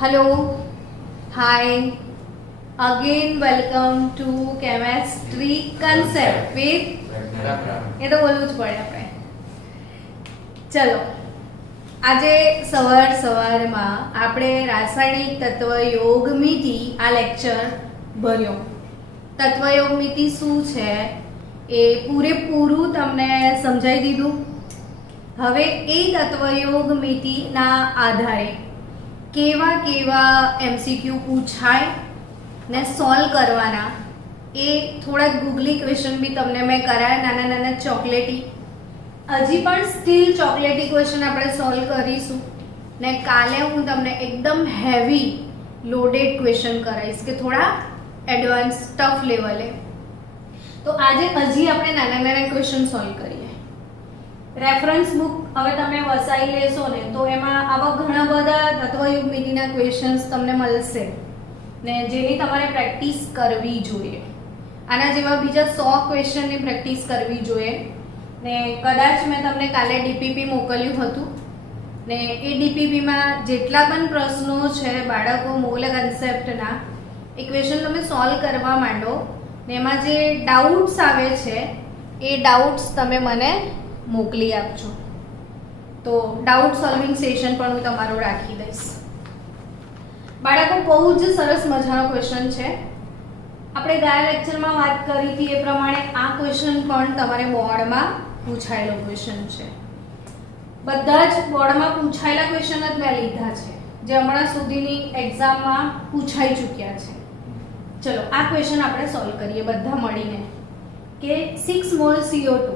Hello, hi, again welcome to chemistry concept with ये तो बोलવું જ પડે આપણે. ચલો આજે સવારમાં આપણે રાસાયણિક તત્વયોગમિતિ આ લેક્ચર ભર્યો. તત્વયોગમિતિ શું છે એ પૂરેપૂરું તમને સમજાવી દીધું. હવે એ તત્વયોગમિતિના આધારે કેવા કેવા MCQ પૂછાય ને સોલ્વ કરવાના એ થોડા ગૂગલી ક્વેશ્ચન બી તમને મેં કરાયા, નાના નાના ચોકલેટી. હજી પણ સ્ટીલ ચોકલેટી ક્વેશ્ચન આપણે સોલ્વ કરીશું ને કાલે હું તમને એકદમ હેવી લોડેડ ક્વેશ્ચન કરાવીશ કે થોડા એડવાન્સ ટફ લેવલે. તો આજે હજી આપણે નાના નાના ક્વેશ્ચન સોલ્વ કરીએ. રેફરન્સ બુક હવે તમે વસાઈ લેશો ને તો એમાં આવા ઘણા બધા તત્વયોગમિતિના ક્વેશ્ચન્સ તમને મળશે ને જેની તમારે પ્રેક્ટિસ કરવી જોઈએ. આના જેવા બીજા 100 ક્વેશ્ચનની પ્રેક્ટિસ કરવી જોઈએ ને કદાચ મેં તમને કાલે DPP મોકલ્યું હતું ને એ DPPમાં જેટલા પણ પ્રશ્નો છે બાળકો મૂળ કન્સેપ્ટના એ ક્વેશ્ચન તમે સોલ્વ કરવા માંડો ને એમાં જે ડાઉટ્સ આવે છે એ ડાઉટ્સ તમે મને મોકલી આપજો. તો ડાઉટ સોલ્વિંગ સેશન પણ હું તમારું રાખી દઈશ. બાળકો બહુ જ સરસ મજાનો ક્વેશ્ચન છે. આપણે ગયા લેક્ચરમાં વાત કરી હતી એ પ્રમાણે આ ક્વેશ્ચન પણ તમારે બોર્ડમાં પૂછાયેલો ક્વેશ્ચન છે. બધા જ બોર્ડમાં પૂછાયેલા ક્વેશ્ચન જ મેં લીધા છે જે હમણાં સુધીની એક્ઝામમાં પૂછાઈ ચૂક્યા છે. ચલો આ ક્વેશ્ચન આપણે સોલ્વ કરીએ બધા મળીને કે 6 મોલ CO2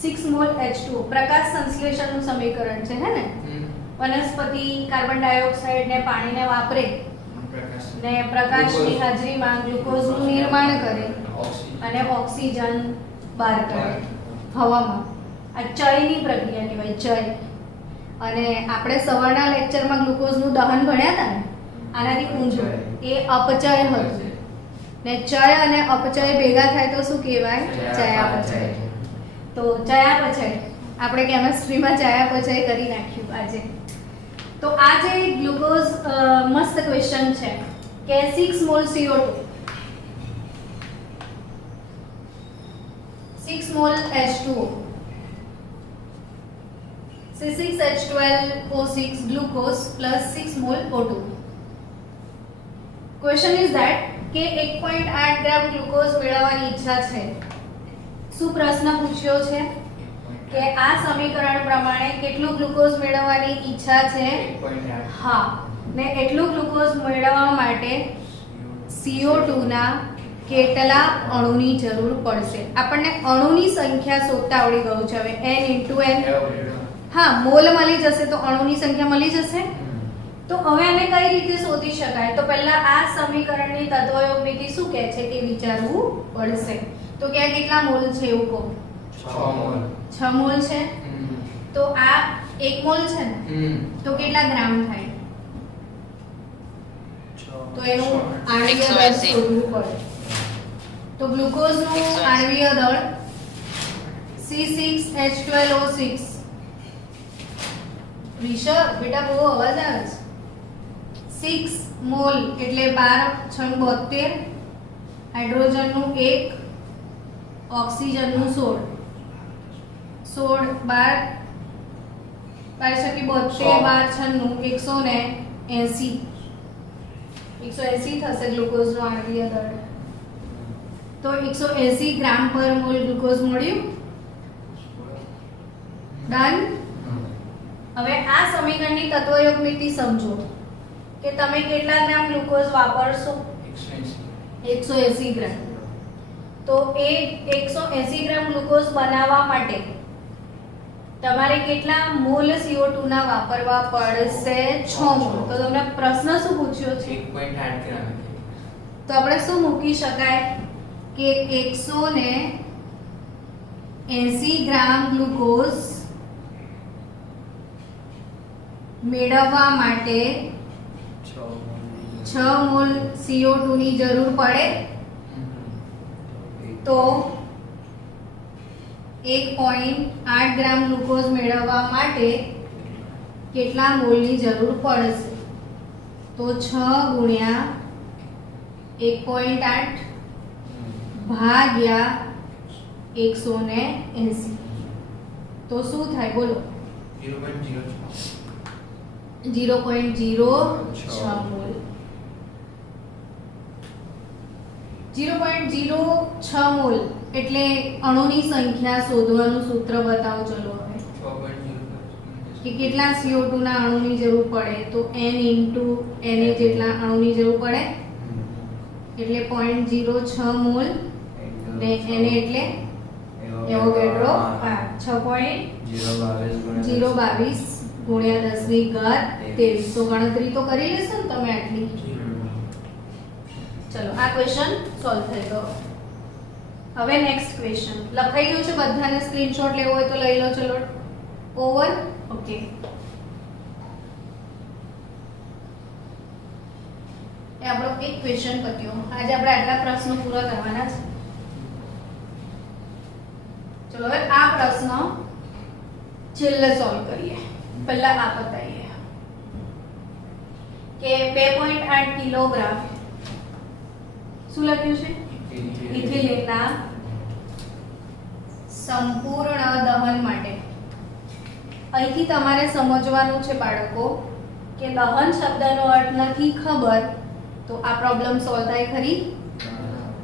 6 મોલ H2 પ્રકાશ સંશ્લેષણનું સમીકરણ છે હે ને. વનસ્પતિ કાર્બન ડાયોક્સાઇડ ને પાણીને વાપરે ને પ્રકાશની હાજરીમાં ગ્લુકોઝનું નિર્માણ કરે અને ઓક્સિજન બહાર કાઢે હવામાં. આ ચયની પ્રક્રિયા કહેવાય, ચય. અને આપણે સવારના લેક્ચરમાં ગ્લુકોઝનું દહન ભણ્યા હતા ને, આનાથી ઊંધું એ અપચય હતું ને ચય અને અપચય ભેગા થાય તો શું કહેવાય? ચયાપચય. તો ચયાપચય આપણે કેમિસ્ટ્રીમાં ચયાપચય કરી નાખ્યું આજે. તો આ જે ગ્લુકોઝ મસ્ત ક્વેશ્ચન છે કે 6 mall CO2 6 mall H2O C6H12O6 glucose plus 6 mol O2. Question is that કે 1.8 ગ્રામ ગ્લુકોઝ મેળવવાની ઈચ્છા છે. શું પ્રશ્ન પૂછ્યો છે કે આ સમીકરણ પ્રમાણે કેટલું ગ્લુકોઝ મેળવવાની ઈચ્છા છે? હા, ને એટલું ગ્લુકોઝ મેળવવા માટે CO2 ના કેટલા અણુની જરૂર પડશે? આપણને અણુની સંખ્યા શોધતા આવડી ગયું છે. હવે n * n. હા, મોલ મળી જશે તો અણુની સંખ્યા મળી જશે. તો હવે આને કઈ રીતે શોધી શકાય? તો પહેલા આ સમીકરણની તત્વયોગમિતિ શું કહે છે એ વિચારવું પડશે. તો ક્યાં કેટલા મોલ છે એવું કહો? 6 મોલ છે. તો આ 1 મોલ છે ને, તો કેટલા ગ્રામ થાય? તો એનું આણ્વીય દળ શોધવું પડે. તો ગ્લુકોઝનું આણ્વીય દળ C6H12O6. રિષભ બેટા બહુ અવાજ આવે છે. 6 મોલ એટલે 12 × 72, હાઇડ્રોજનનું 1, ઓક્સિજનનું 16. 16 12 × 72 180 થશે ગ્લુકોઝનું આણ્વીય દળ. તો 180 ગ્રામ પર મોલ ગ્લુકોઝ મળ્યું. ડન. હવે આ સમીકરણની તત્વયોગમિતિ સમજો કે તમે કેટલા ગ્રામ ગ્લુકોઝ વાપરશો? 180 ગ્રામ. તો એ 180 ગ્રામ ગ્લુકોઝ બનાવવા માટે તમારે કેટલા મોલ CO2 ના વાપરવા પડશે? 6 મોલ. તો તમને પ્રશ્ન શું પૂછ્યો છે? 1.8 ગ્રામ. તો આપણે શું મૂકી શકાય કે 180 ગ્રામ ગ્લુકોઝ મેળવવા માટે 6 મોલ CO2 ની જરૂર પડે. તો 1.8 ગ્રામ ગ્લુકોઝ મેળવવા માટે કેટલા મોલની જરૂર પડશે? તો 6 ગુણ્યા 1.8 ભાગ્યા 180 તો શું થાય બોલો? 0.06 મોલ. 0.06 મોલ એટલે અણુની સંખ્યા શોધવાનું સૂત્ર બતાવો. ચલો હવે કે કેટલા CO2 ના અણુની જરૂર પડે તો n * Na જેટલા અણુની જરૂર પડે એટલે 0.06 મોલ ને Na એટલે એવોગાડ્રો 6.022 ગુણ્યા 10 ની ઘાત 23. તો ગણતરી તો કરી લેશો ને તમે આટલી. ચલો આ ક્વેશ્ચન સોલ્વ થઈ ગયો. હવે નેક્સ્ટ ક્વેશ્ચન લખાઈ ગયું છે, બધાને સ્ક્રીનશોટ લેવો હોય તો લઈ લો. ચલો ઓવર. ઓકે, એ આપણો એક ક્વેશ્ચન પત્યો. આજે આપણે આટલા પ્રશ્નો પૂરા કરવાના છે. ચલો હવે આ પ્રશ્ન છેલ્લે સોલ્વ કરીએ. પહેલા આ બતાવીએ કે 2.8 કિલોગ્રામ શું લખ્યું છે? ઇથિલિનના સંપૂર્ણ દહન માટે. અહીંથી તમારે સમજવાનું છે બાળકો કે દહન શબ્દનો અર્થ નથી ખબર તો આ પ્રોબ્લેમ સોલ્વ થાય ખરી?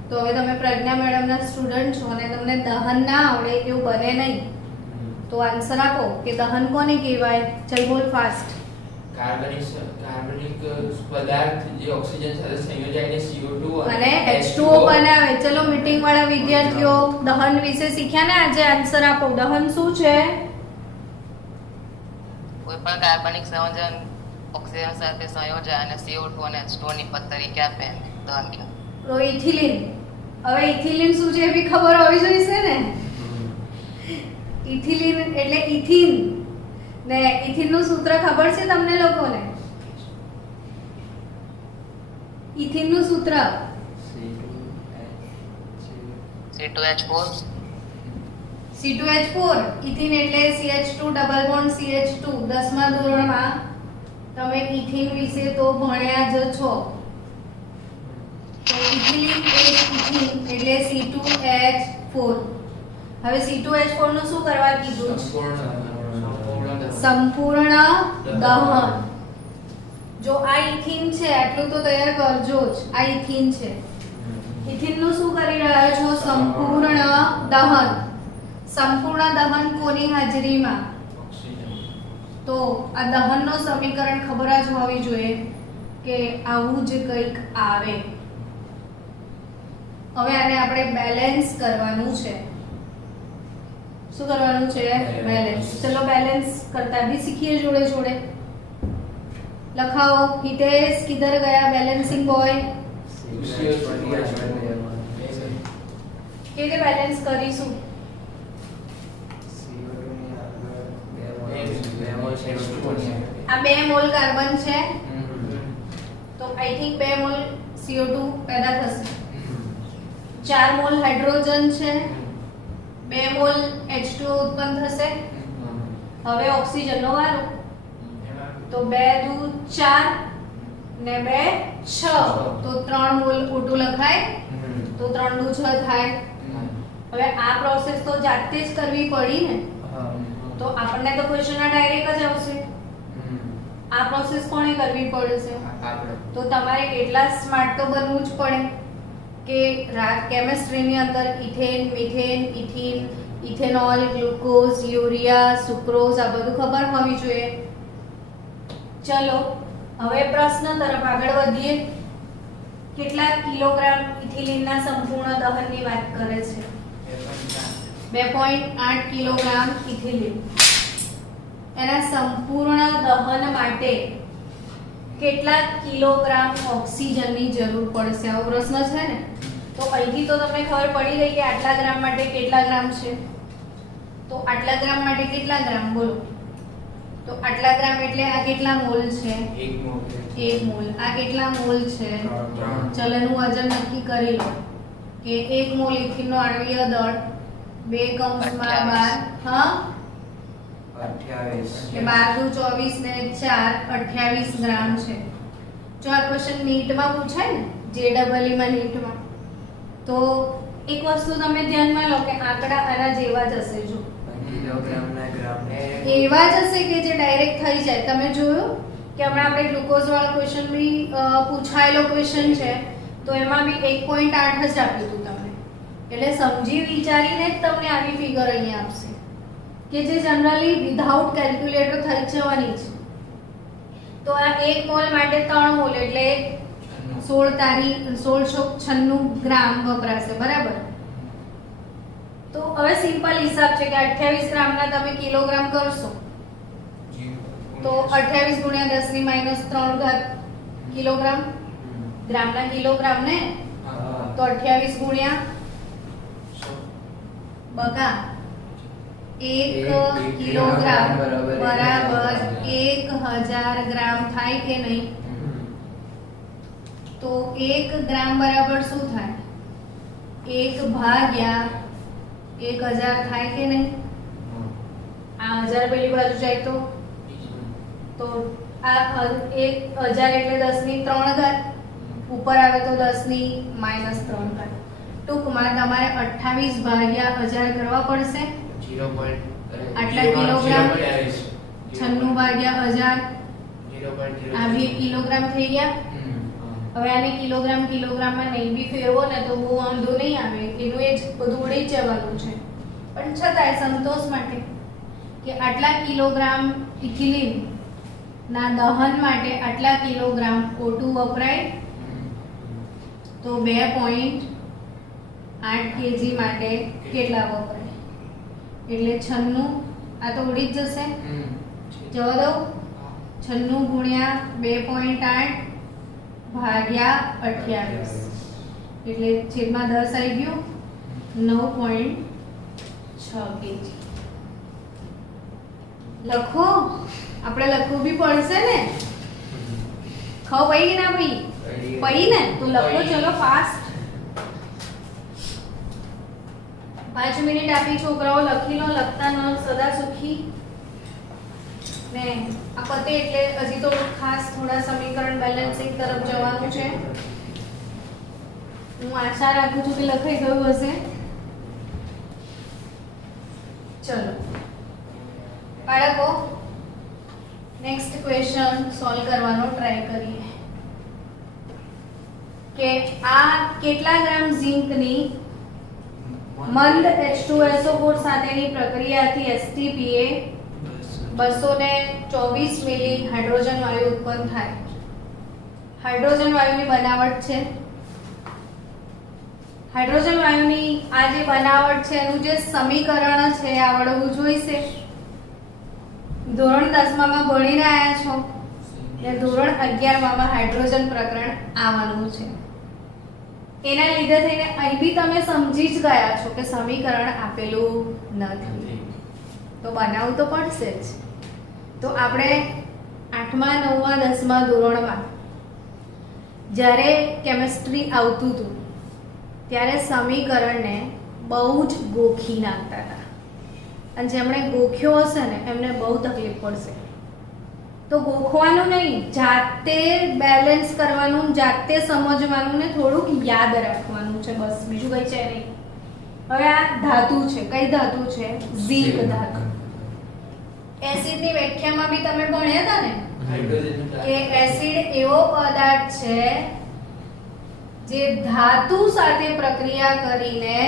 તો હવે તમે પ્રજ્ઞા મેડમના સ્ટુડન્ટ છો અને તમને દહન ના આવડે એવું બને નહીં. તો આન્સર આપો કે દહન કોને કહેવાય? ચલ બોલ ફાસ્ટ. કાર્બનિક પદાર્થ જે ઓક્સિજન સાથે સંયોજાઈને CO2 અને H2O બનાવે. ચલો મીટિંગ વાળા વિદ્યાર્થીઓ દહન વિશે શીખ્યા ને આજે? આન્સર આપો. દહન શું છે? કોઈ પણ કાર્બનિક સંયોજન ઓક્સિજન સાથે સંયોજાય અને CO2 અને H2O ની પદ તરીકે આપે દહન કહેવાય. તો ઇથિલિન. હવે ઇથિલિન શું છે એ બી ખબર હોવી જોઈએ ને. ઇથિલિન એટલે ઇથિન ને ઇથિન નું સૂત્ર ખબર છે તમને લોકોને? ઇથિન નું સૂત્ર C2H4. C2H4. ઇથિન એટલે CH2 ડબલ બોન્ડ CH2. 10મા ધોરણમાં તમે ઇથિન વિશે તો ભણ્યા જ છો. તો ઇથિલિન એટલે C2H4. હવે C2H4 નું શું કરવા કીધું? સંપૂર્ણ દહન. જો આ ઇથિન છે આટલું તો તૈયાર કરજો જ. આ ઇથિન છે. ઇથિન નું શું કરી રહ્યા છો? સંપૂર્ણ દહન. સંપૂર્ણ દહન કોની હાજરીમાં? તો આ દહનનો સમીકરણ ખબર જ હોવી જોઈએ કે આવું જ કંઈક આવે. હવે આને આપણે બેલેન્સ કરવાનું છે. શું કરવાનું છે? બેલેન્સ. ચલો બેલેન્સ કરતા भी सीखिए जोड़े जोड़े. લખાઓ. હિતેશ કિધર ગયા બેલેન્સિંગ બોય? કેવી બેલેન્સ કરીશું? આ 2 મોલ કાર્બન છે તો આઈ થિંક 2 મોલ CO2 પેદા થશે. 4 મોલ હાઇડ્રોજન છે, 2 મોલ H2O ઉત્પન્ન થશે. હવે ઓક્સિજન નો વારો. તો 2 દુ 4 ને 2 6 તો 3 મોલ O2 લખાય. તો 3 દુ 6 થાય. હવે આ પ્રોસેસ તો જાતે જ કરવી પડી ને. તો આપણને તો ક્વેશ્ચન આ ડાયરેક્ટ જ આવશે. આ પ્રોસેસ કોણે કરવી પડશે? તો તમારે કેટલા સ્માર્ટ તો બનવું જ પડે કે કેમિસ્ટ્રીની અંદર ethane, methane, ethene, ethanol, glucose, urea, sucrose આ બધું ખબર હોવી જોઈએ. ચલો હવે પ્રશ્ન તરફ આગળ વધીએ. કેટલા કિલોગ્રામ ઇથિલિનના સંપૂર્ણ દહનની વાત કરે છે? 2.8 કિલોગ્રામ ઇથિલિન. એના સંપૂર્ણ દહન માટે કેટલા કિલોગ્રામ ઓક્સિજનની જરૂર પડશે? આવો પ્રશ્ન છે ને. તો અહીંથી તો તમને ખબર પડી ગઈ કે આટલા ગ્રામ માટે કેટલા ગ્રામ છે. તો આટલા ગ્રામ માટે કેટલા ગ્રામ બોલો? તો આટલા ગ્રામ એટલે આ કેટલા મોલ છે? 1 મોલ. આ કેટલા મોલ છે? ચલો એનું વજન નક્કી કરી લો કે 1 મોલ ઇથિનનો આણ્વીય દળ 2 કૌંસમાં 12 હા 28 કે 12 દુ 24 ને 4 28 ગ્રામ છે. જો આ ક્વેશ્ચન નીટમાં પૂછાય ને JEE માં નીટમાં, તો એક વસ્તુ તમે ધ્યાનમાં લો કે આંકડા આના જેવા જ હશે. જો કિલોગ્રામના ગ્રામને એવા જ હશે કે જે ડાયરેક્ટ થઈ જાય. તમે જોયું કે હમણાં આપણે ગ્લુકોઝ વાળો ક્વેશ્ચન બી પૂછાયેલો ક્વેશ્ચન છે, તો એમાં બી 1.8 જ આપ્યું હતું તમને. એટલે સમજી વિચારીને જ તમને આવી ફિગર અહીંયા આપશે કે જે જનરલી વિધાઉટ કેલ્ક્યુલેટર થઈ જવાની છે. તો આ 1 મોલ માટે 3 મોલ એટલે 1696 ગ્રામ વપરાશે, બરાબર. તો હવે સિમ્પલ હિસાબ છે કે 28 ગ્રામના તમે કિલોગ્રામ કરશો તો 28 ગુણ્યા 10 ની -3 ઘાત કિલોગ્રામ, ગ્રામના કિલોગ્રામ ને, તો 28 ગુણ્યા બકા 1 કિલોગ્રામ બરાબર 1000 ગ્રામ થાય કે નહીં? તો 1 ગ્રામ બરાબર શું થાય? 1 ભાગ્યા 1000 થાય કે નહીં? આ 1000 પેલી બાજુ જાય તો આ 1000 એટલે 10 ની 3 ઘાત, ઉપર આવે તો 10 ની -3 ઘાત. ટૂંકમાં તમારે 28 ભાગ્યા 1000 કરવા પડશે. આટલા કિલોગ્રામ 96 ભાગ્યા 1000 આ 2 કિલોગ્રામ થઈ ગયા. હવે આને કિલોગ્રામમાં નહીં બી ફેરવો ને તો બહુ વાંધો નહીં આવે, એનું એ જ બધું ઉડી જવાનું છે. પણ છતાંય સંતોષ માટે કે આટલા કિલોગ્રામ ઇથિલિન ના દહન માટે આટલા કિલોગ્રામ O2 વપરાય, તો 2.8 kg માટે કેટલા વપરાય? એટલે 96, આ તો ઉડી જ જશે. જવા દો, 96 ગુણ્યા 2.8 ભાગ્યા 28 એટલે છેદમાં 10 આવી ગયું, 9.6 kg. લખો, આપણે લખવું બી પડશે ને. ખાવ પડી કે ના પડી? પડી ને, તો લખો. ચલો ફાસ્ટ. 5 મિનિટ આપી છોકરાઓ, લખી લો. લખતા ન સદા સુખી ને આ પતે એટલે હજી તો ખાસ થોડા સમીકરણ બેલેન્સિંગ તરફ જવાનું છે. હું આશા રાખું છું કે લખાઈ ગયું હશે. ચલો બાળકો, નેક્સ્ટ ક્વેશ્ચન સોલ્વ કરવાનો ટ્રાય કરીએ કે આ કેટલા ગ્રામ ઝિંકની મંદ H2SO4 સાથેની પ્રક્રિયાથી STPA 224 મિલી હાઇડ્રોજન વાયુ ઉત્પન્ન થાય. હાઇડ્રોજન વાયુની બનાવટ છે. હાઇડ્રોજન વાયુની આ જે બનાવટ છે એનું જે સમીકરણ છે આવડવું જોઈશે. ધોરણ 10 માં ભણીને આયા છો ને ધોરણ 11 માં હાઇડ્રોજન પ્રકરણ આવવાનું છે. એના લીધે થઈને અહીં બી તમે સમજી જ ગયા છો કે સમીકરણ આપેલું નથી, તો બનાવવું તો પડશે જ. તો આપણે 8મા 9મા 10મા ધોરણમાં જ્યારે કેમિસ્ટ્રી આવતું હતું ત્યારે સમીકરણને બહુ જ ગોખી નાખતા હતા, અને જેમણે ગોખ્યો હશે ને એમને બહુ તકલીફ પડશે. તો ગોખવાનું નહીં, જાતે બેલેન્સ કરવાનું, જાતે સમજવાનું ને થોડુંક યાદ રાખવાનું છે, બસ બીજું કંઈ છે નહીં. હવે આ ધાતુ છે, કઈ ધાતુ છે? ઝિંક ધાતુ. એસિડની વ્યાખ્યામાં બી તમે ભણ્યા હતા ને કે એસિડ એવો પદાર્થ છે જે ધાતુ સાથે પ્રક્રિયા કરીને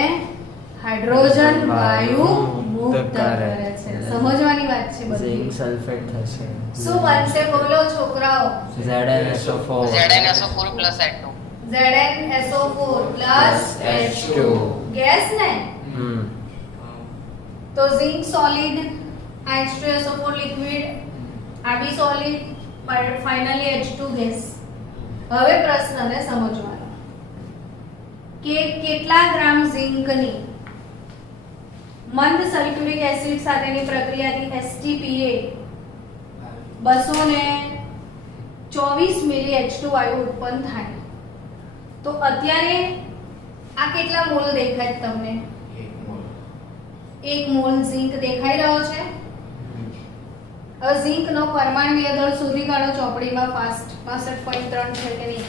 હાઇડ્રોજન વાયુ મુક્ત કરે છે. સમજવાની વાત છે બધી. ઝિંક સલ્ફેટ થશે. શું બનશે બોલો છોકરાઓ? ZnSO4 ZnSO4 plus H2. ZnSO4 plus H2 gas ને. તો ઝિંક સોલિડ, H2SO4 લિક્વિડ, આ બી સોલિડ, ફાઇનલી H2 ગેસ. હવે પ્રશ્નને સમજવાનો કે કેટલા ગ્રામ ઝિંકની મંદ સલ્ફ્યુરિક એસિડ સાથેની પ્રક્રિયાથી STPA 224 મિલી H2 વાયુ ઉત્પન્ન થાય. તો અત્યારે આ કેટલા મોલ દેખાય છે તમને? 1 મોલ ઝિંક દેખાઈ રહ્યો છે. હવે ઝીંકનો પરમાણ્વીય દળ શોધી કાઢો ચોપડીમાં ફાસ્ટ 65.3 છે કે નહીં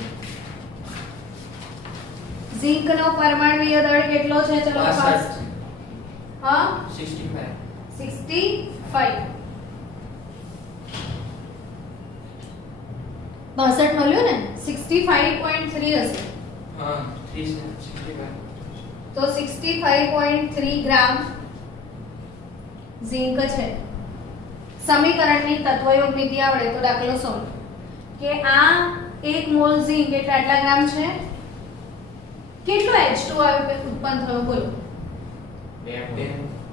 ઝીંકનો પરમાણ્વીય દળ કેટલો છે ચલો ફાસ્ટ હા 65 65 62 મળ્યું ને 65.3 હશે હા 65 તો 65.3 ગ્રામ ઝીંક છે સમીકરણની તત્વયોગ નીતિ આવડે તો દાખલો સોલ્વ કે આ 1 મોલ ઝીંક એટલે આટલા ગ્રામ છે કેટલો H2 ઉત્પન્ન થયો બોલો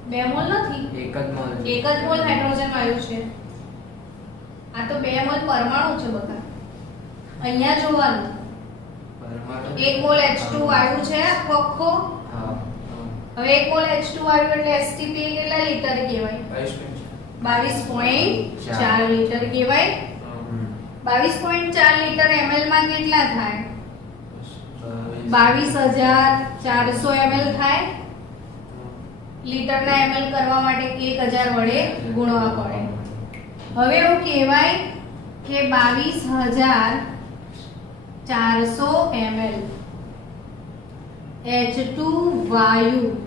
2 મોલ નથી એક જ મોલ એક જ મોલ હાઇડ્રોજન વાયુ છે આ તો 2 મોલ પરમાણુ છે બકા અહીંયા જોવાનું પરમાણુ 1 મોલ H2 વાયુ છે આખો હા હવે 1 મોલ H2 વાયુ એટલે STP કેટલા લીટર કહેવાય 22.4 લીટર કહેવાય 22.4 લીટર ml માં કેટલા થાય 22400 ml થાય લીટરના ml કરવા માટે 1000 વડે ગુણવા પડે હવે એવું કહેવાય કે 22400 ml H2 વાયુ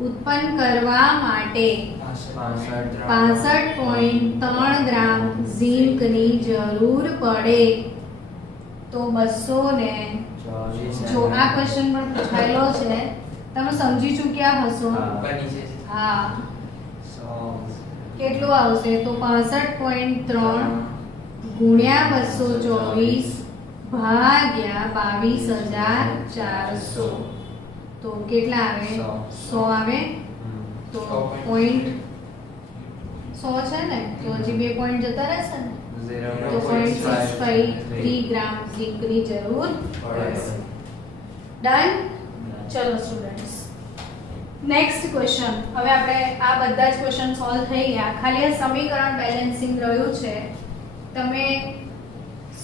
ઉત્પન્ન કરવા માટે 65.3 ગ્રામ ઝીંકની જરૂર પડે તો 200 ને જો આ ક્વેશ્ચન પણ પૂછાયેલો છે તમે સમજી ચૂક્યા હશો હા કેટલું આવશે તો 65.3 ગુણ્યા 224 ભાગ્યા 22400 તો કેટલા આવે 100 આવે તો પોઈન્ટ 100 છે ને તો હજી 2 પોઈન્ટ જતા રહેશે ને તો 0.653 ગ્રામ ઝીંકની જરૂર પડશે ડન ચલો સ્ટુડન્ટ્સ નેક્સ્ટ ક્વેશ્ચન હવે આપણે આ બધા જ ક્વેશ્ચન સોલ્વ થઈ ગયા ખાલી આ સમીકરણ બેલેન્સિંગ રહ્યું છે તમે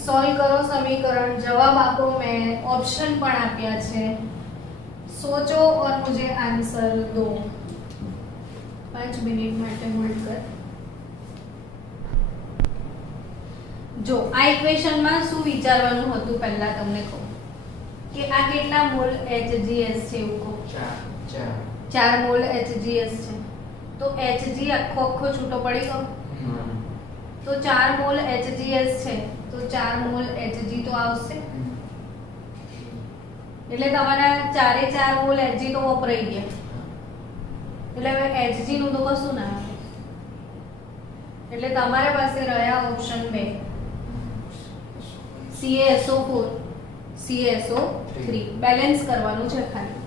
સોલ્વ કરો સમીકરણ જવાબ આપો મેં ઓપ્શન પણ આપ્યા છે सोचो और मुझे आंसर दो 5 मिनट માટે હોલ્ડ કર જો આ ઇક્વેશન માં શું વિચારવાનું હતું પહેલા તમને કહું કે આ કેટલા મોલ HGS છે એવું કહું 4 મોલ HGS છે તો Hg આખો છૂટો પડી ગયો તો 4 મોલ HGS છે તો 4 મોલ Hg તો આવશે એટલે તમારા 4 મોલ Hg તો વપરાઈ ગયા એટલે હવે Hg નું તો કશું ના આવે એટલે તમારી પાસે રહ્યા ઓપ્શન 2 CaSO4 CaSO3 બેલેન્સ કરવાનું છે ખાલી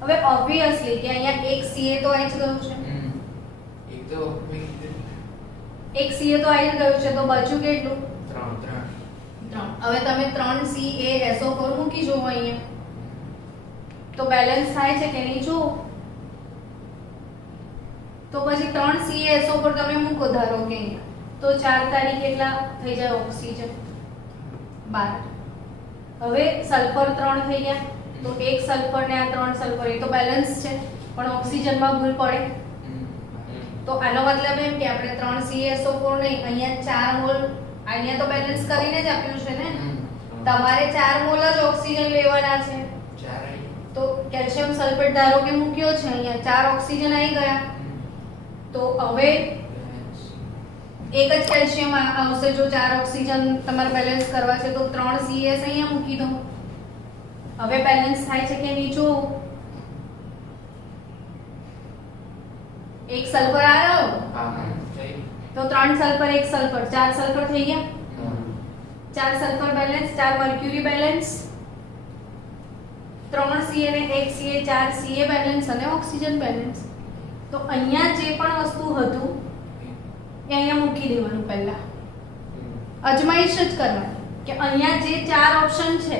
હવે ઓબ્વિયસલી કે અહીંયા એક Ca તો આવી જ ગયું છે એક Ca તો આવી જ ગયું છે તો બચ્યું કેટલું 3 હવે તમે 3 CaSO4 મૂકી જો અહીંયા તો બેલેન્સ થાય છે કે નહીં જો તો પછી 3 CaSO4 તમે મૂકો ધારો કે તો 4 તારીખ કેટલા થઈ જાય ઓક્સિજન 12 હવે સલ્ફર 3 થઈ ગયા તો એક સલ્ફર ને આ 3 સલ્ફર એ તો બેલેન્સ છે પણ ઓક્સિજનમાં ભૂલ પડે તો આનો મતલબ એમ કે આપણે 3 CaSO4 નહીં અહીંયા 4 મોલ અહીંયા તો બેલેન્સ કરીને જ આપ્યું છે ને તમારે 4 મોલ જ ઓક્સિજન લેવાના છે તો કેલ્શિયમ સલ્ફેટ ધારો કે મૂક્યો છે અહીંયા 4 ઓક્સિજન આવી ગયા તો હવે એક જ કેલ્શિયમ આવશે જો 4 ઓક્સિજન તમારે બેલેન્સ કરવા છે તો 3 CS અહીંયા મૂકી દો હવે બેલેન્સ થાય છે કે નહીં જો એક સલ્ફર આ રહ્યો તો 3 સલ્ફર 1 સલ્ફર 4 સલ્ફર થઈ ગયા 4 sulphur balance 4 mercury balance 3 Ca ને 1 Ca 4 Ca બેલેન્સ અને ઓક્સિજન બેલેન્સ તો અહીંયા જે પણ વસ્તુ હતું એ અહીંયા મૂકી દેવાનું પહેલા અજમાઈશ જ કરવાની કે અહીંયા જે 4 ઓપ્શન છે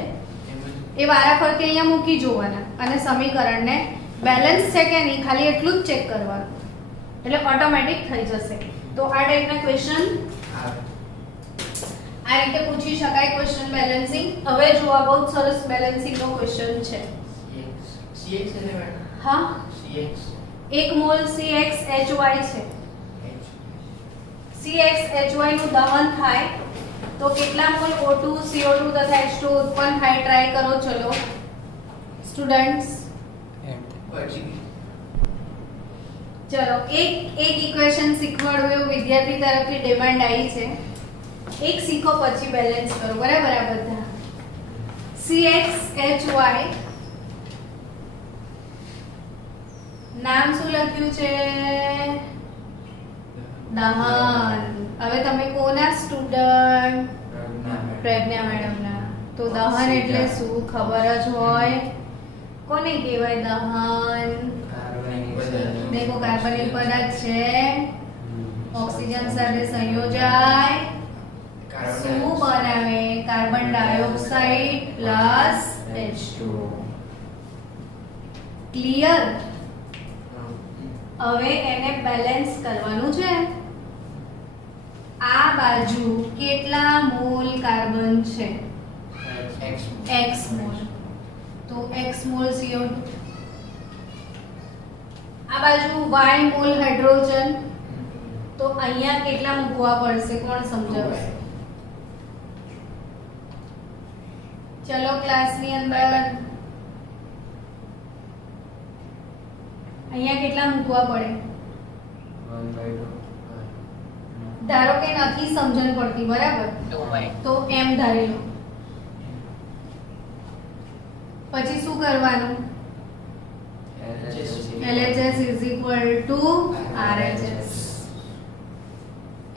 એ વારાફરતી અહીંયા મૂકી જોવાના અને સમીકરણને બેલેન્સ છે કે નહીં ખાલી એટલું જ ચેક કરવાનું એટલે ઓટોમેટિક થઈ જશે તો આ ટાઈપના ક્વેશ્ચન આ રીતે પૂછી શકાય ક્વેશ્ચન બેલેન્સિંગ હવે જો આ બહુ સરસ બેલેન્સિંગ નો ક્વેશ્ચન છે હા 1 મોલ CXHY છે CxHy નું દહન થાય તો કેટલા મોલ O2 CO2 તથા H2 ઉત્પન્ન થાય ટ્રાય કરો ચલો સ્ટુડન્ટ્સ પછી ચલો એક ઇક્વેશન શીખવાડું એવું વિદ્યાર્થી તરફથી ડિમાન્ડ આવી છે એક શીખો પછી બેલેન્સ કરો બરાબર આ બધા CxHy નામ શું લખ્યું છે દહન હવે તમે કોના સ્ટુડન્ટ પ્રજ્ઞા મેડમના તો દહન એટલે શું ખબર જ હોય કોને કહેવાય દહન देखो कार्बनिक पदार्थ છે ઓક્સિજન સાથે સંયોજાય શું બનાવે carbon dioxide plus H2 clear હવે એને બેલેન્સ કરવાનું છે આ બાજુ કેટલા મોલ કાર્બન છે x મોલ તો x મોલ CO2 આ બાજુ y મોલ હાઇડ્રોજન તો અહીંયા કેટલા મૂકવા પડશે કોણ સમજાવશે ચલો ક્લાસની અંદર અહીંયા કેટલા મૂકવા પડે ધારો કે નથી સમજણ પડતી બરાબર 2y તો m ધારી લો પછી શું કરવાનું LHS is equal to RHS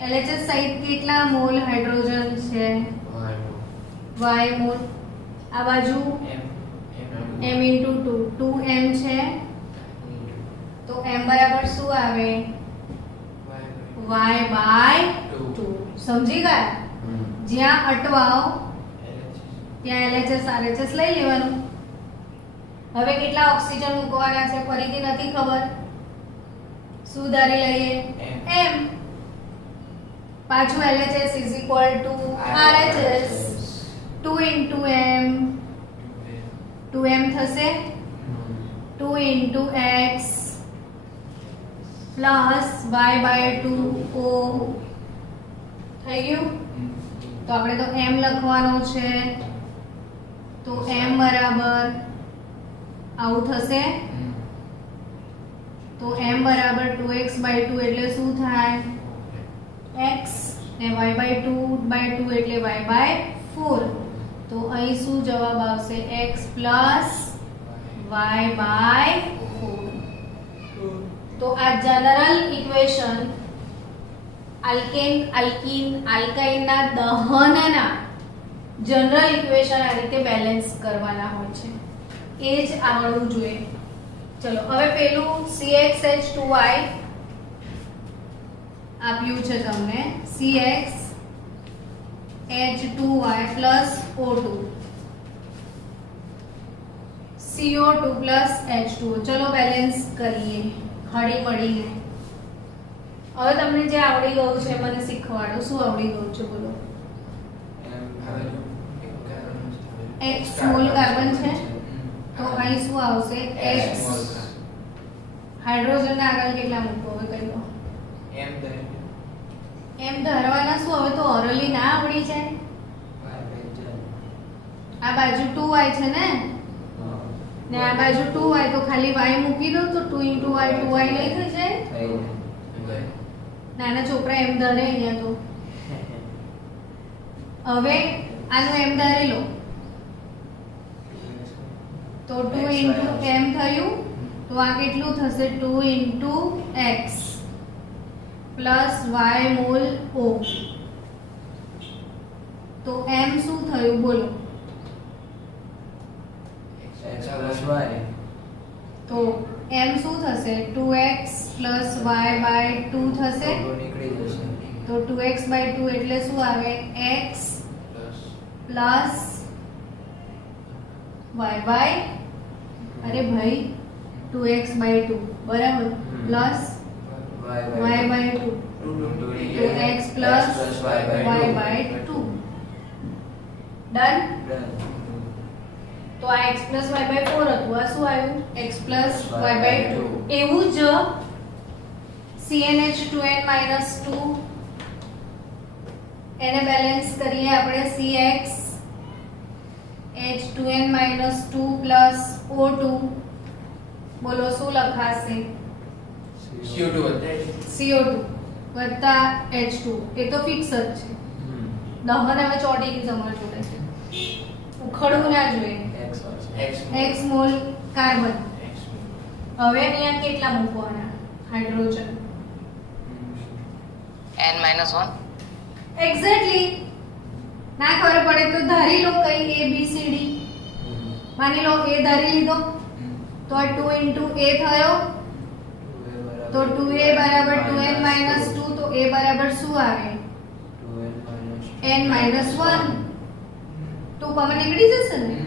LHS side કેટલા મોલ હાઇડ્રોજન છે y મોલ આ બાજુ m into 2 2m છે તો m બરાબર શું આવે y by 2 સમજી ગયા જ્યાં અટવાવ ત્યાં LHS RHS લઈ લેવાનું હવે કેટલા ઓક્સિજન મૂકવાના છે ફરીથી નથી ખબર શું ધારી લઈએ m પાછું LHS is equal to RHS 2 into m 2m થશે 2 into x plus y by 2 o થઈ ગયું તો આપણે તો m લખવાનો છે તો m બરાબર આવું થશે તો m બરાબર 2x by 2 એટલે શું થાય x ને y by 2 એટલે y by 4 તો અહીં શું જવાબ આવશે x plus y by 4 તો આ general equation alkane alkene alkyne ના દહનના જનરલ ઇક્વેશન આ રીતે બેલેન્સ કરવાના હોય છે એ જ આવડવું જોઈએ ચલો હવે પેલું CxH2y આપ્યું છે તમને CxH2y plus O2 CO2 plus H2O ચલો બેલેન્સ કરીએ હળી મળીને હવે તમને જે આવડી ગયું છે મને શીખવાડો શું આવડી ગયું છે બોલો x મોલ કાર્બન છે તો અહીં શું આવશે x હાઇડ્રોજન ના આગળ કેટલા મૂકો હવે કહી દો એમ ધરવાના શું હવે તો ઓરલી ના આવડી જાય આ બાજુ 2y છે ને આ બાજુ 2y તો ખાલી y મૂકી દો તો 2 into y 2y નહીં થઈ જાય નાના છોકરા એમ ધરે અહીંયા તો હવે આનું એમ ધારી લો તો 2 into m થયું તો આ કેટલું થશે 2 into x plus y mall o તો m શું થયું બોલો તો m શું થશે 2x plus y by 2 થશે તો 2x by 2 એટલે શું આવે x plus y by અરે ભાઈ 2x by 2 બરાબર plus y by 2 તો x plus y by 2 done તો આ x plus y by 4 હતું આ શું આવ્યું x plus y by 2 એવું જ CnH2n - 2 એને બેલેન્સ કરીએ આપણે cx H2n-2 પ્લસ O2 બોલો શું લખાશે CO2 વધે CO2 વત્તા H2 એ તો ફિક્સ જ છે દહન હવે ચોટી ગઈ તમારા જોડે ઉખડવું ના જોઈએ x મોલ કાર્બન હવે અહીંયા કેટલા મૂકવાના હાઇડ્રોજન n-1 એક્ઝેક્ટલી ના ખબર પડે તો ધારી લો કઈ a b c d માની લો a ધારી લીધો તો આ 2 into a થયો તો 2a બરાબર 2n-2 તો a બરાબર શું આવે n-1 તો કોમન નીકળી જશે ને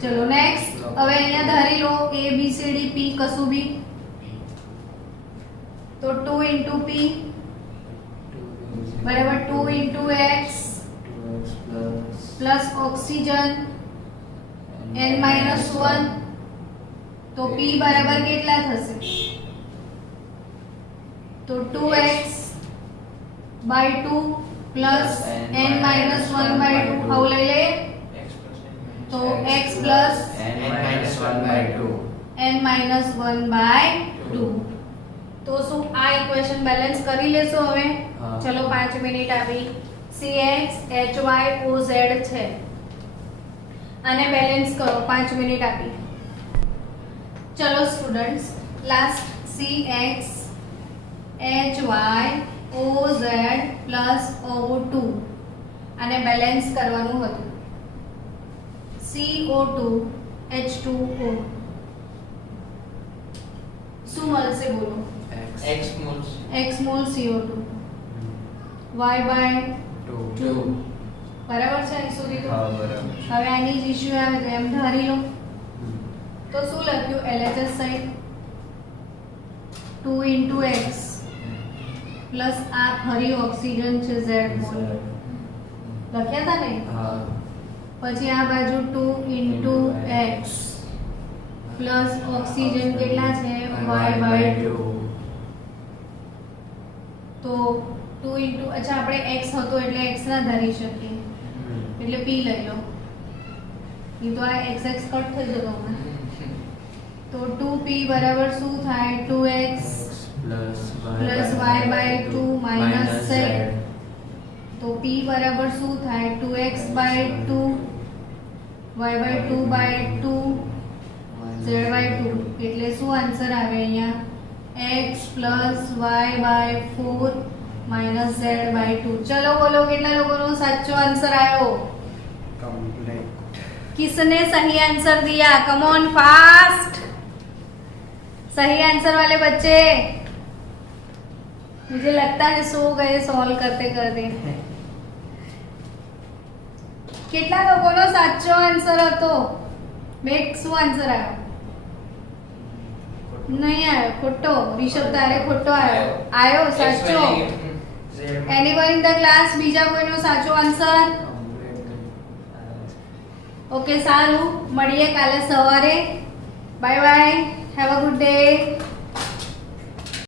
ચલો નેક્સ્ટ હવે અહીંયા ધારી લો a b c d p કશું બી તો 2 into p બરાબર 2 into x plus oxygen n-1 તો p બરાબર કેટલા થશે તો 2x by 2 plus n-1 by 2 આવું લઈ લે તો x plus n-1 by 2 n-1 by 2 તો શું આ ઇક્વેશન બેલેન્સ કરી લેશો હવે હા. ચલો 5 મિનિટ આપી cx hy oz છે આને બેલેન્સ કરો 5 મિનિટ આપી ચલો students last cx hy oz plus o2 આને બેલેન્સ કરવાનું હતું CO2 H2O શું મળશે બોલો x moles x mall CO2 y by 2 બરાબર છે અહીં સુધી તો હા બરાબર હવે આની જ ઇશ્યુ આવે તો એમ ધારી લો તો શું લખ્યું LHS side 2 into x plus આ ફરી ઓક્સિજન છે z મોલ લખ્યા હતા ને હા પછી આ બાજુ 2 into x પ્લસ ઓક્સિજન કેટલા છે y by 2 તો 2 into અચ્છા આપણે x હતો એટલે x ના ધારી શકીએ એટલે p લઈ લો એ તો આ x x કટ થઈ જતો હમણાં તો 2p બરાબર શું થાય 2x plus y by 2 minus z તો p બરાબર શું થાય 2x by 2 y by 2 by 2 z by 2 એટલે શું આન્સર આવે અહીંયા x plus y by 4 minus z by 2 चलो बोलो कितना लोगों को सच्चो आंसर आयो कंप्लीट किसने सही आंसर दिया कम ऑन फास्ट सही आंसर वाले बच्चे मुझे लगता है सो गए सॉल्व करते करते કેટલા લોકોનો સાચો આન્સર હતો મેક શું આન્સર આવ્યો નહીં આવ્યો ખોટો રિષભ તારે ખોટો આવ્યો સાચો એનીવન ઇન ધ ક્લાસ બીજા કોઈનો સાચો આન્સર ઓકે સારું મળીએ કાલે સવારે bye bye have a good day